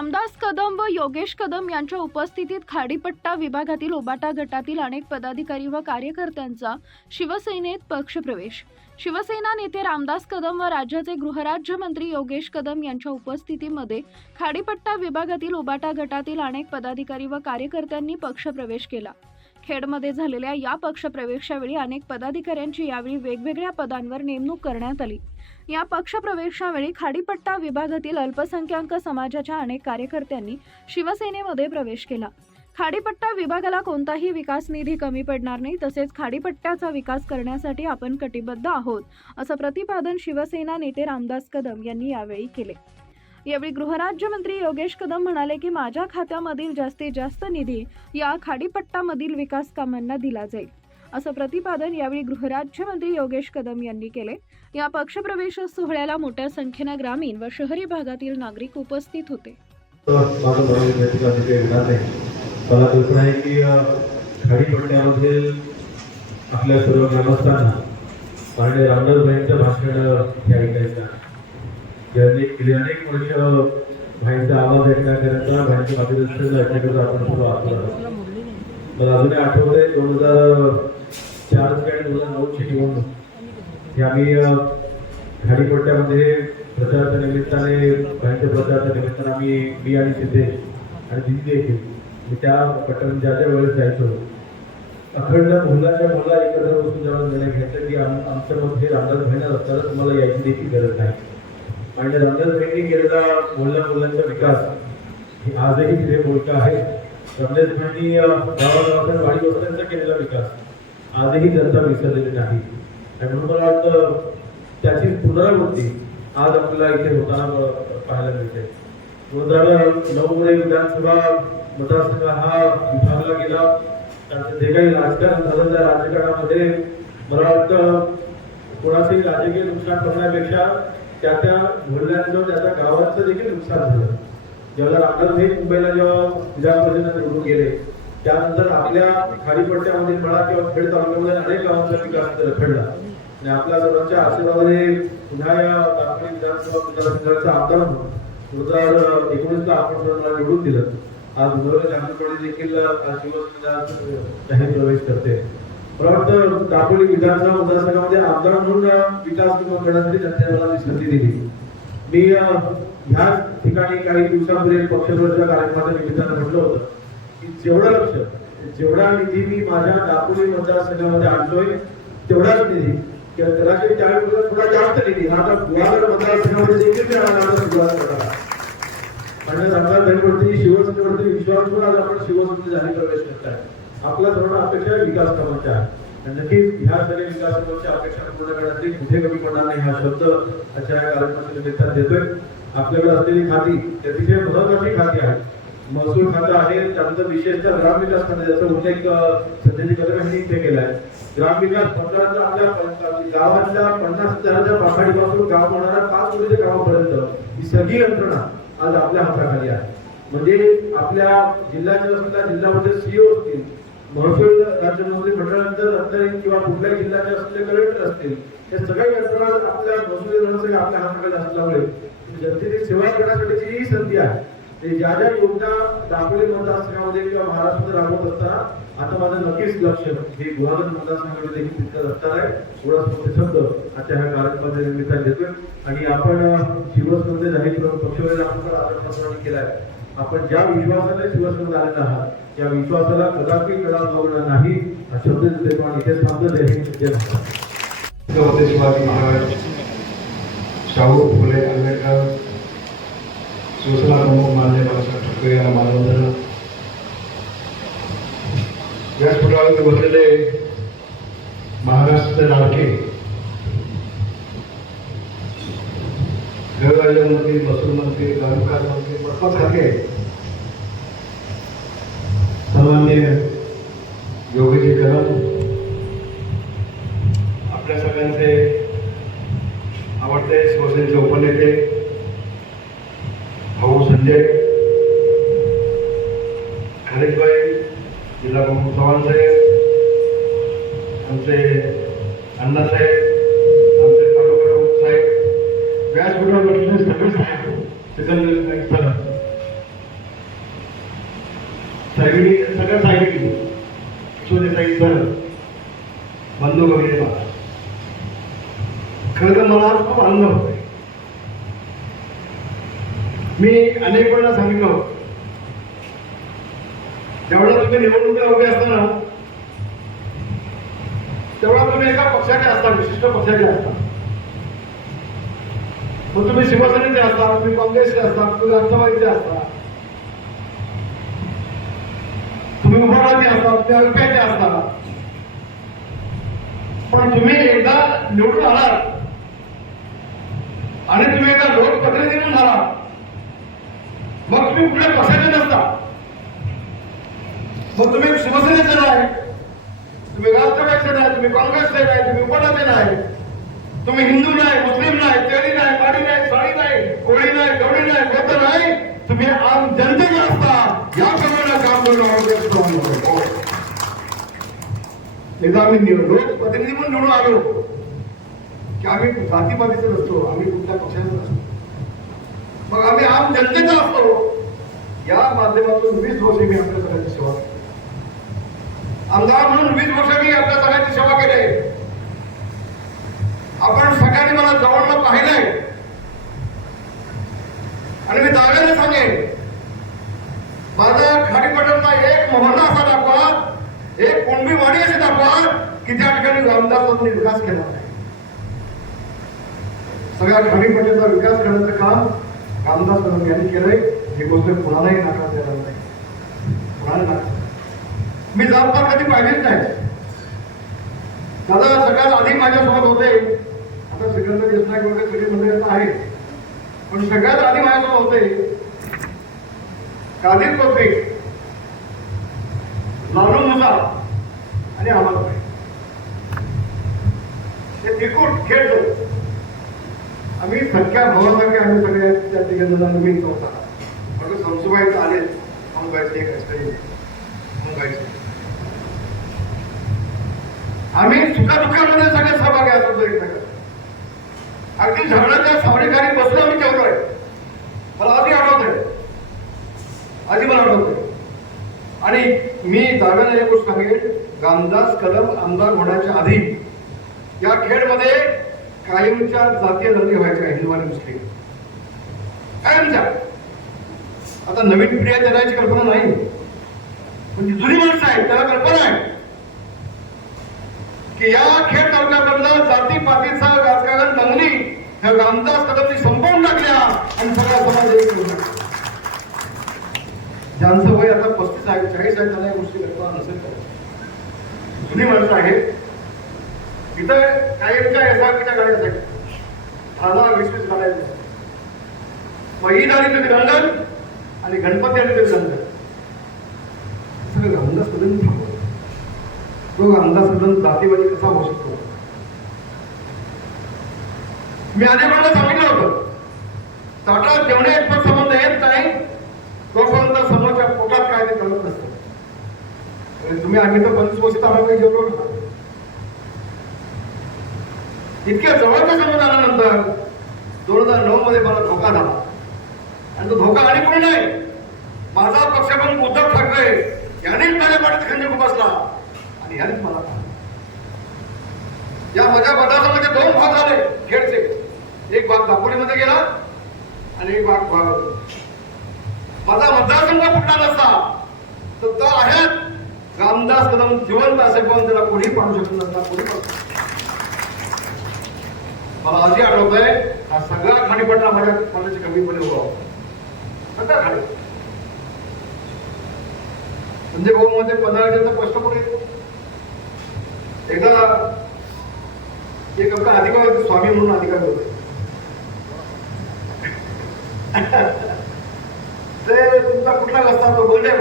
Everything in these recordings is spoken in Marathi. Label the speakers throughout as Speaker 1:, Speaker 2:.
Speaker 1: रामदास कदम व योगेश कदम यांच्या उपस्थितीत खाडीपट्टा विभागातील ओबाटा गटातील अनेक पदाधिकारी व कार्यकर्त्यांचा शिवसेनेत पक्षप्रवेश. शिवसेना नेते रामदास कदम व राज्याचे गृहराज्यमंत्री योगेश कदम यांच्या उपस्थितीमध्ये खाडीपट्टा विभागातील ओबाटा गटातील अनेक पदाधिकारी व कार्यकर्त्यांनी पक्षप्रवेश केला. खेडमध्ये झालेल्या या पक्षप्रवेशावेळी अनेक पदाधिकाऱ्यांची यावेळी वेगवेगळ्या पदांवर नेमणूक करण्यात आली. या पक्षप्रवेशावेळी खाडीपट्टा विभागातील अल्पसंख्याक समाजाच्या अनेक कार्यकर्त्यांनी शिवसेनेमध्ये प्रवेश केला. खाडीपट्टा विभागाला कोणताही विकास निधी कमी पडणार नाही तसेच खाडीपट्ट्याचा विकास करण्यासाठी आपण कटिबद्ध आहोत असं प्रतिपादन शिवसेना नेते रामदास कदम यांनी यावेळी केले. यावेळी गृहराज्यमंत्री योगेश कदम म्हणाले की माझ्या खात्यामधील जास्तीत जास्त निधी या खाडीपट्टामधील विकास कामांना दिला जाईल. असं प्रतिपादन यावेळी गृहराज्यमंत्री योगेश कदम यांनी केले. या पक्षप्रवेश सोहळ्याला मोठ्या संख्येनं ग्रामीण व शहरी भागातील नागरिक उपस्थित होते.
Speaker 2: मला कल्पना आहे की अ, आपल्या सर्व ग्रामस्थांना माननीय रामदास भाईंचं भाषण या ऐकायचं ज्यांनी गेली अनेक वर्ष भाईचा आवाज ऐकण्याकरता भाईचं मार्गदर्शन ऐकण्याकरता आपण सर्व आतुर आहोत. मला अजूनही आठवतंय दोन हजार चार आणि दोन हजार नऊची निवडणूक. हे आम्ही खाडीपट्ट्यामध्ये प्रचाराच्या निमित्ताने भाईच्या प्रचाराच्या निमित्ताने आम्ही मी आणि सिद्धेश आणि दिदी देखील मी त्या पट्ट्यात ज्या ज्या वेळेस जायचो अखंड मुलाच्या मुला एकत्र बसून ज्यावेळेस निर्णय घ्यायचा की आम आमच्यामध्ये रामदास भाईना असताना तुम्हाला यायची देखील गरज नाही. आणि रामदास केलेला मुला मुलांचा विकास ही आजही तिथे बोलका आहे. रामदास गावागावात वाडी वस्त्यांचा केलेला विकास आजही जनता विसरलेली नाही. आणि म्हणून मला वाटतं त्याची पुनरावृत्ती आज आपल्याला इथे होताना पाहायला मिळते. दोन हजार विधानसभा मतदारसंघ हा विभागला गेला. त्याचं जे काही राजकारण झालं त्या राजकारणामध्ये मला वाटतं कोणाचंही राजकीय नुकसान करण्यापेक्षा त्या त्या बोलण्याचं त्या त्या गावाचं देखील नुकसान झालं. जेव्हा रामदास हे मुंबईला जेव्हा विधान परिषदेला निवडून गेले त्यानंतर आपल्या खाडीपट्ट्यामध्ये म्हणा किंवा खेड तालुक्यामध्ये अनेक गावांचा विकास घडला आणि आपल्या सर्वांच्या आशीर्वादाने पुन्हा या दापोली विधानसभा मतदारसंघाचा आमदार म्हणून दोन हजार एकोणीसला आपण सर्वांना निवडून दिलं. आज उद्धव जामखेडमध्ये देखील शिवसेना जाहीर प्रवेश करते. मला वाटतं दापोली विधानसभा मतदारसंघामध्ये आमदार म्हणून विकास करण्यासाठी जनतेने मला ती संधी दिली. मी अ, ह्या ठिकाणी काही दिवसांपूर्वी पक्षप्रवेशच्या कार्यक्रमाच्या निमित्तानं म्हटलं होतं की जेवढं लक्ष जेवढा निधी मी माझ्या दापोली मतदारसंघामध्ये आणतोय तेवढाच निधी. कदाचित त्यावेळी थोडा जास्त निधी. हा आता गुहागर मतदारसंघामध्ये देखील मी आणण्याला सुरुवात करणार म्हणजे आमदार बँकवरती शिवसेनेवरती विश्वास करून आज आपण शिवसेनेत जाहीर प्रवेश करताय. आपला धोरण अपेक्षा विकास कामांच्या आहेत. आणि नक्कीच ह्या सगळ्या विकास कामांच्या अपेक्षा पूर्ण करण्यासाठी कुठे कमी पडणार नाही हा शब्द आजच्या या कार्यक्रमाच्या देतोय आपल्याकडे असलेली खाती अतिशय महत्वाची खाती आहे महसूल खातं आहे त्यानंतर विशेषतः ग्रामविकास खातं ज्याचा उल्लेख सध्याची संजय कदम यांनी इथे केलाय. ग्रामविकास मंडळाचा आपल्या गावातल्या पन्नास हजाराच्या पाखाडीपासून गाव होणाऱ्या पाच कोटीच्या गावापर्यंत ही सगळी यंत्रणा आज आपल्या हाताखाली आहे. म्हणजे आपल्या जिल्ह्याच्या असलेल्या जिल्ह्यामध्ये सीओ असतील महसूल राज्यमंत्री मंडळानंतर रत्नागिरी किंवा कुठल्या जिल्ह्याचे असलेले कलेक्टर असतील हे सगळे यंत्रणा आपल्या महसूल यंत्रणाचे आपल्या हाताकडे असल्यामुळे जनतेची सेवा करण्यासाठीची ही संधी आहे. ते ज्या ज्या योजना दापोली मतदारसंघामध्ये किंवा महाराष्ट्रात राबवत असताना आता माझं नक्कीच लक्ष हे गुहागर मतदारसंघाकडे देखील तितकं असणार आहे. थोडा मोठे शब्द आजच्या ह्या कार्यक्रमाच्या निमित्ताने देतोय आणि आपण अं, जाहीर करून पक्षवेळेला आपण आदर केला आहे आपण ज्या विश्वासाने शिवसेनेत आलेला आहात त्या विश्वासाला कदापि कळा लावणार नाही हा शब्द देतो आणि इथे थांबतो जय हिंद जय
Speaker 3: शिवाजी महाराज शाहू फुले आंबेडकर शिवसेना प्रमुख मान्य बाळासाहेब ठाकरे यांना मानवंदना व्यासपीठावरती बसलेले महाराष्ट्र लाडके गृहराज्यमंत्री महसूल मंत्री ग्रामविकास मंत्री पद्मासारखे सन्मान्य योगीजी कदम आपल्या सगळ्यांचे आवडते शिवसेनेचे उपनेते भाऊ संजय खालिदबाई जिल्हा प्रमुख चव्हाण साहेब आमचे अण्णासाहेब आमचे तालुका प्रमुख साहेब व्यासपीठावर बसलेले साहेब सगळं सांगितलं शोधे सांगितलं बंधू वगैरे मला खरं तर मला खूप आनंद होतोय मी अनेक वेळा सांगितलं होतं. जेवढा तुम्ही निवडणुकीला उभे असताना तेवढा तुम्ही एका पक्षाचे असता विशिष्ट पक्षाचे असता. मग तुम्ही शिवसेनेचे असता तुम्ही काँग्रेसचे असता तुम्ही राष्ट्रवादीचे असता. तुम्ही उभाराचे असता तुम्ही अल्प्याचे असता. पण तुम्ही एकदा निवडून आलात. आणि तुम्ही एकदा लोकप्रतिनिधी म्हणून आलात. मग तुम्ही कुठल्या पक्षाचे नसता. मग तुम्ही शिवसेनेचे नाही. तुम्ही राष्ट्रवादीचे नाही तुम्ही काँग्रेसचे नाही तुम्ही उपनाचे नाही. तुम्ही हिंदू नाही मुस्लिम नाही तेली नाही पाडी नाही साडी नाही कोळी नाही गवळी नाही बौद्ध नाही. तुम्ही आम जनतेचे असता. याप्रमाणे काम करणं एकदा आम्ही निव- लोकप्रतिनिधी म्हणून निवडून आलो. की आम्ही जातीपातीचे नसतो आम्ही कुठल्या पक्षाचे नसतो. मग आम्ही आम जनतेचा असतो. या माध्यमातून वीस वर्षे मी आपल्या सगळ्यांची सेवा आमदार म्हणून वीस वर्ष मी आपल्या सगळ्यांची सेवा केली. आपण सगळ्यांनी मला जवळनं पाहिलंय. आणि मी दाव्याने सांगेन माझा खाडीपटलचा एक मोहल्ला असा दाखवा एक कोंबी वाडी अशी दाखवा की त्या ठिकाणी रामदासांनी विकास केला नाही. सगळ्या खाडीपट्टीचा विकास करण्याचं काम रामदास कदम यांनी केलंय. ही गोष्ट कोणालाही नाकारता देणार नाही. कुणाला नाकार मी जात कधी पाहिलेच नाही. दादा सगळ्यात आधी माझ्यासोबत होते आता श्रीकांत देशनाईक वगैरे सगळे मंडळी आहे. पण सगळ्यात आधी माझ्यासोबत होते कादिर कोपे लालू मुसा आणि अहमद भाई. हे तिकूट खेळतो आम्ही सख्या भावासारखे आम्ही सगळे त्या तिघांना नवीन चौथा म्हणून संसुबाईत आले मग गायचे मग गायचे आम्ही सुखादुखामध्ये सगळे सहभागी असतो एकमेकांना अगदी झगड्याच्या सावलीखाली बसून आम्ही जेवलोय मला आधी आठवतंय. आधी मला आठवतंय. आणि मी दाव्याने एक गोष्ट सांगेल रामदास कदम आमदार होण्याच्या आधी या खेळमध्ये कायमच्या जातीय दंगे व्हायच्या हिंदू आणि मुस्लिम. कायमच्या. आता नवीन पिढ्या आहे कल्पना नाही. पण जी जुनी माणसं आहेत त्याला कल्पना आहे. की या खेळ तालुक्यामधला जाती पातीचा राजकारण दंगली ह्या रामदास कदमनी संपवून टाकल्या आणि सगळा समाज एक करून टाकला. ज्यांचं वय आता पस्तीस आहे चाळीस आहे त्यांना या गोष्टी कल्पना नसेल का? जुनी माणसं आहेत इथं काय एसआरपीच्या गाड्या असायच्या दहा वीस वीस गाड्या आहेत. मग ईद आली तरी लंडन आणि गणपती आली तरी लंडन सगळं रामदास कदम थांबवलं तो रामदास कदम जातीवादी कसा होऊ शकतो मी अनेक वेळा सांगितलं होतं. ताटात जेवणे इतपत संबंध येत नाही तोपर्यंत समोरच्या पोटात काय ते कळत नसतं. तुम्ही आम्ही तर पंचवीस वर्ष आम्हाला काही जेवलो ना इतक्या जवळच्या संबंध आल्यानंतर दोन हजार नऊ मध्ये मला धोका झाला. आणि तो धोका आणि कोणी नाही माझा पक्ष उद्धव ठाकरे यानेच माझ्या पाठीत खंड बसला आणि यानेच मला या माझ्या मतदारसंघाचे दोन एक भाग दापोलीमध्ये गेला आणि एक भाग भाग माझा मतदारसंघ फुटला नसता. तर तो आहेत रामदास कदम जिवंत असे पण त्याला कोणी पाडू शकत नसता कोणी मला आधी आठवतंय हा सगळा खाणी पडला माझ्या मनाची कमीपणे उभा सगळा खाली म्हणजे भाऊ मध्ये पंधरा प्रश्न पण येतो एकदा एक आपला अधिकार स्वामी म्हणून अधिकार होते. ते तुमचा कुठला रस्ता तो बलदेव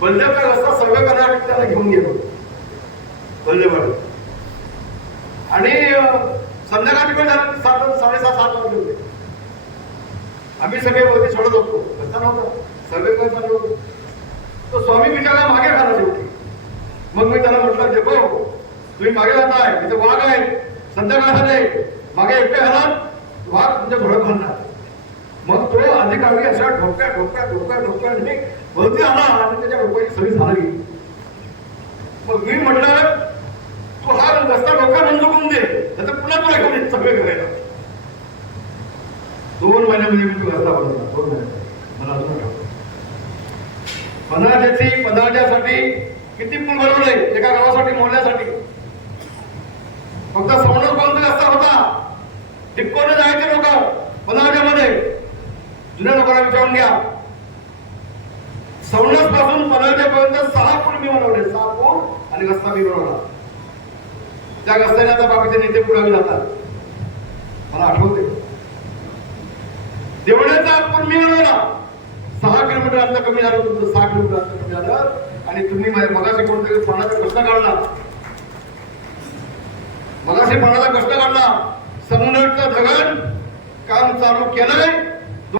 Speaker 3: बलदेवचा रस्ता सर्व करण्यासाठी त्याला घेऊन गेलो. बलदेवाला आणि संध्याकाळी पण झालं सात साडेसात सात वाजले होते. आम्ही सगळे वरती सोडत होतो. रस्ता नव्हता. सर्वे करत चाललो होतो. तो स्वामी बिचारा मागे घाला शेवटी मग मी त्याला म्हटलं जपो तुम्ही मागे जाताय. तिथे वाघ आहे संध्याकाळ झाले. मागे एकटे घाला वाघ तुमच्या घोडं घालणार तो अशा ढोक्या ढोक्या ढोक्या ढोक्याने म्हणजे वरती आला आणि त्याच्या डोक्याची सगळी झाली. मग मी म्हटलं तू हा रस्ता डोका बंद करून दे नाही पुन्हा तुला घेऊन सगळे करायला. दोन महिन्यामध्ये म्हणजे मी तू रस्ता बनवला दोन महिन्यात मला अजून आठवतं. पन्हाळ्याची किती पूल बनवले एका गावासाठी मोडण्यासाठी फक्त समोर कोणतरी रस्ता होता. टिपकोने जायचे लोक पन्हाळ्यामध्ये. जुन्या लोकांना विचारून घ्या. सवणसपासून पन्हाळ्यापर्यंत सहा पूल मी बनवले. सहा पूल आणि रस्ता मी बनवला. त्या रस्त्याने आता बाकीचे नेते पुढे जातात. मला आठवते. देवण्याचा पूल मी बनवला. सहा किलोमीटर अंतर कमी झालं तुमचं सहा किलोमीटर अंतर कमी झालं. आणि तुम्ही मगाशी कोणतरी पाण्याचा प्रश्न काढला. मगाशी पाण्याचा कष्ट काढला. समुद्राचं धगण काम चालू केलंय.